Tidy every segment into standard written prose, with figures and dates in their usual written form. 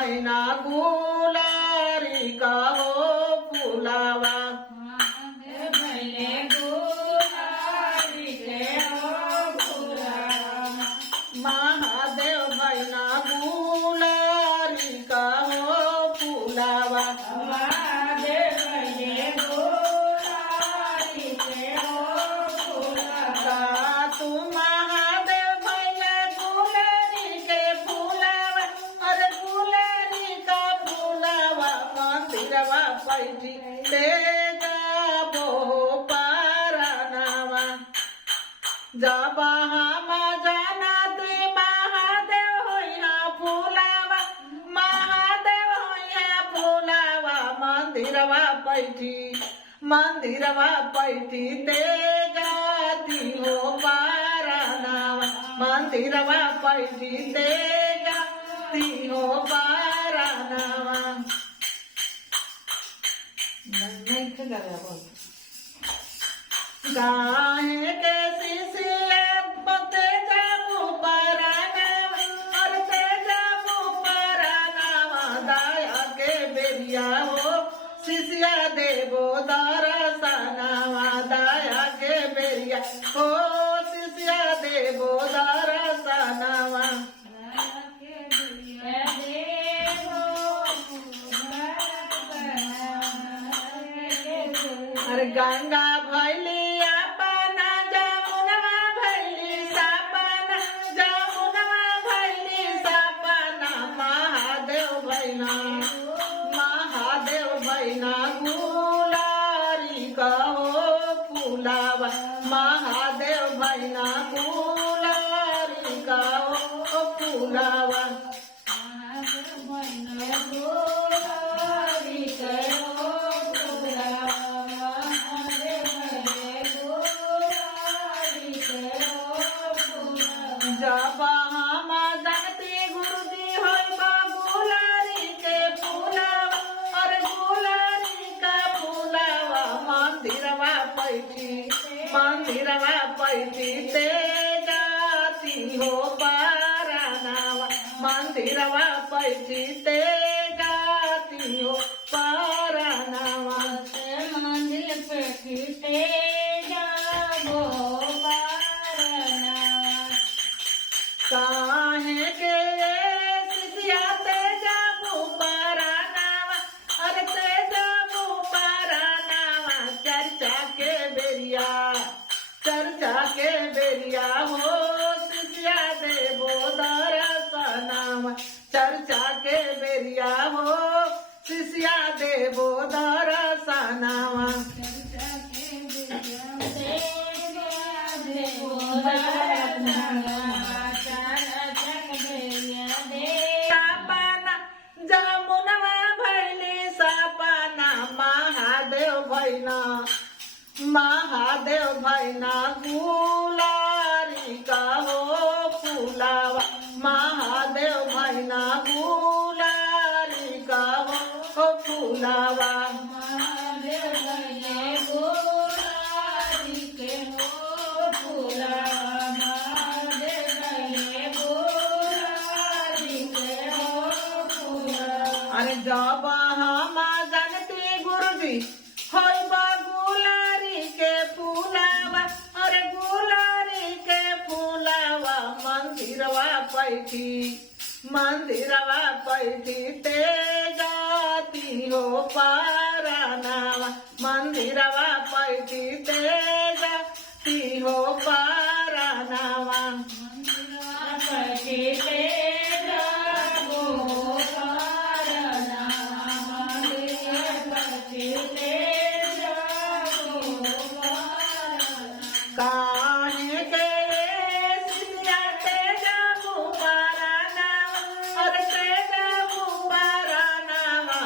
भैना गुलारी का हो फुलावा महादेव भैना गुलारी का हो फुलावा पैठी ते जाबो पारानावा जाबा हम जाना ते महादेव होया फुलावा महादेव होया फुलावा मंदिरवा पैठी ते जाती हो पारानावा मंदिरवा पैठी ते जाती हो पारानावा गाहे के सिसिया पते जाबू पराना और ते जाबू पराना दाया के बेरिया हो सिसिया देवो दरसनावा दाया के बेरिया हो सिसिया देवो दरसनावा अरे गंगा भैली अपना जमुनवा भैली सपना जमुनवा भैली सपना महादेव भैना गुलारी कहो फुलावा महादेव भैना गुलारी कहो फुलावा जब हम जनती गुरुजी होइबा गुलारी के फुलावा और गुलारी का फुलावा मंदिरवा पैठी ते जाती हो पारानावा मंदिरवा पैठी ते जाती हो पारानावा मंदिर पैठी ते जाबो काहे के सिसिया ते जाबू परानावा अरे ते जाबू परानावा चर्चा के बेरिया हो सिसिया देवो दरसनावा चर्चा के बेरिया हो सिसिया देवो दरसनावा जमुनवा भैली सपना महादेव भैना गुलारी का हो फुलावा महादेव भैना गुलारी का हो फुलावा महादेव भैना गुलारी के हो फुलावा अरे जब हम जनती गुरुजी होइबा गुलारी के फुलावा अरे गुलारी के फुलावा मंदिरवा पैठी ते जाती हो पारानावा मंदिरवा पैठी ते जाती हो पारानावा मंदिरवा पैठी ते जाबो काहे के सिसिया ते जाबू परानावा और ते जाबू परानावा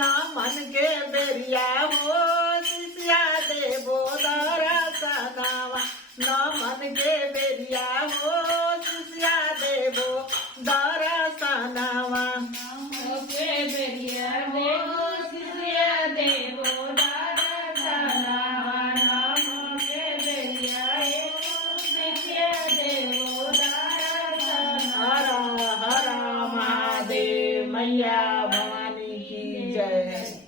ना मन के बेरिया हो सिसिया देवो दरसनावा ना मन के बेरिया हो सिसिया देवो दरसनावा के बेरिया देवो सिसिया देवो दरसनावा नाम के बेरिया सिसिया देवो दरसनावा। मैया भवानी की जय।